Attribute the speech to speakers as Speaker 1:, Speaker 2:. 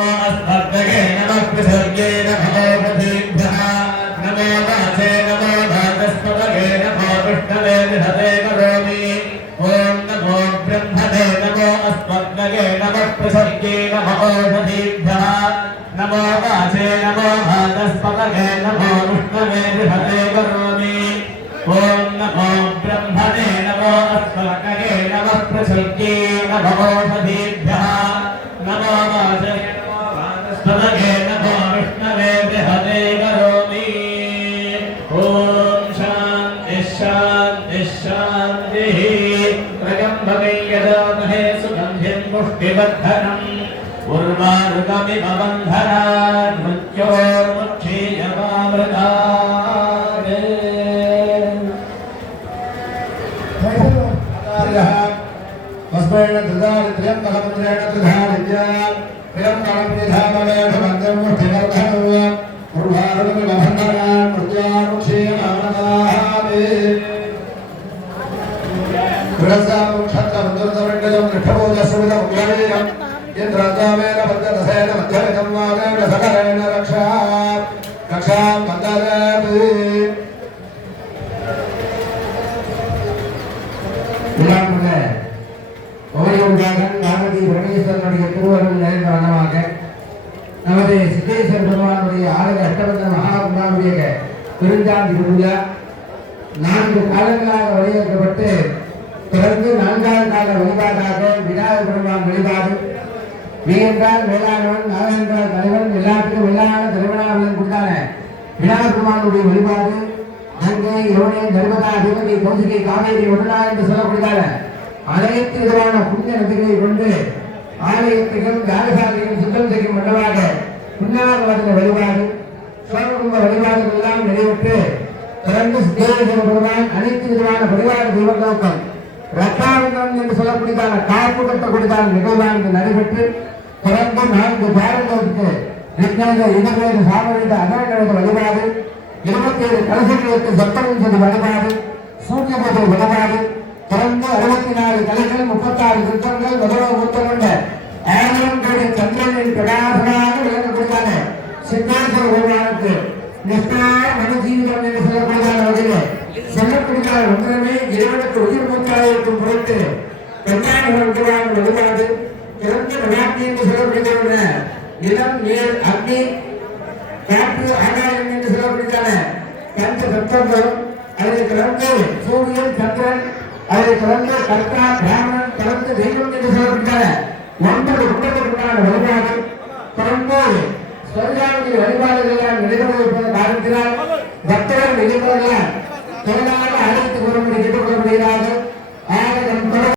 Speaker 1: अस्मद्गये नमः प्रसर्गे नमो गतिभ्यः नमो दासे नमो दातस्पदगे नमो विष्णवे विहते करोमि ॐ नमो ब्रह्मणे नमो अस्मद्गये नमः प्रसर्गे नमो ओम शांति शांति शांति प्रगम्भगैयदामहे सुगंधिं पुष्टिवर्धनम् उर्वारुकमिमबन्धनान् मृत्योर्मुक्षीयमामृतात्।
Speaker 2: भस्मेण त्रिधारित्र्यं कलमन्द्रेण त्रिधारित्या त्र्यं कलमनिधामलेण मन्द्रं मुष्टिवर्धनम् பிரசாமம் சத்தம் துர்தவண்டலம் கிருஷ்ணபோஜ சுமிதம் கணேயம் என் ராஜாவேன பத்ததசேன மத்தியகம் வாதேன சகரேன ரக்ஷா ரக்ஷா பந்தரபி விழாமுள்ள ஓரியுண்டாகன் பார்வதி பரமேஸ்வரனுடைய திருவருள் நிறைந்த வண்ணமாக நமது சித்தேஸ்வர பெருமானுடைய ஆளுக அஷ்டபந்த மகாபுராவுடைய பெருந்தாண்டி பூஜா நான்கு காலங்களாக வழியேற்கப்பட்டு தொடர்ந்து நான்காவது கால வழிபாடாக விநாயகர் பெருமான் வழிபாடு. வீரன்றால் வேளாண்மன் நாகன்றால் தலைவன் எல்லாத்துக்கும் வெள்ளான தலைவனாவன் கொடுத்தான விநாயகர் பெருமானுடைய வழிபாடு. கங்கை யோனி நர்மதா அதிபதி கௌசிகை காவேரி ஒன்றா என்று சொல்லப்படுகிறார அனைத்து விதமான புண்ணிய நதிகளை கொண்டு ஆலயத்திலும் யாகசாலையும் சுத்தம் செய்யும் மண்டலாக புண்ணாகவதன வழிபாடு. சோழகும்ப வழிபாடுகள் எல்லாம் நிறைவேற்று. தொடர்ந்து சித்தேஸ்வர பெருமான் அனைத்து விதமான வழிபாடு தெய்வங்களுக்கும் ரத்தாவிதம் என்று சொல்லக்கூடியதான காப்பு கட்டக்கூடியதான நிகழ்வானது நடைபெற்று தொடர்ந்து நான்கு பாரதத்துக்கு விஜயாத இடவேத சாமவேத அகரகவேத வழிபாடு இருபத்தி ஏழு கலசங்களுக்கு சத்தம் செய்து வழிபாடு சூரிய பூஜை வழிபாடு தொடர்ந்து அறுபத்தி நாலு கலைகள் முப்பத்தாறு சிற்பங்கள் முதல்வர் மூத்தமண்ட ஆயிரம் சந்திரனின் பிரகாசமாக விளங்கக்கூடியதான சித்தாந்தர பெருமானுக்கு நிஷ்டா மனுஜீவிதம் என்று கன்னியாகுமரி பெருமான வழிபாடு திறந்த நடாத்தி என்று சொல்லக்கூடியதான நிலம் நீர் அக்னி காற்று ஆகாயம் என்று சொல்லப்படுகின்றன பஞ்ச தத்துவங்கள் அதை கலந்து சூரியன் சந்திரன் அதை கலந்து கர்த்தா பிராமணன் கலந்து தெய்வம் என்று சொல்லப்படுகின்றன ஒன்பது குண்டத்திற்கான வழிபாடு தொடர்ந்து சொல்லாவுடைய வழிபாடுகள் எல்லாம் காரணத்தினால் பக்தர்கள் எதிர்பார்க்கலாம் தொழிலாளர் அழைத்து கூறப்படி கேட்டுக்கொள்ளப்படுகிறார்கள்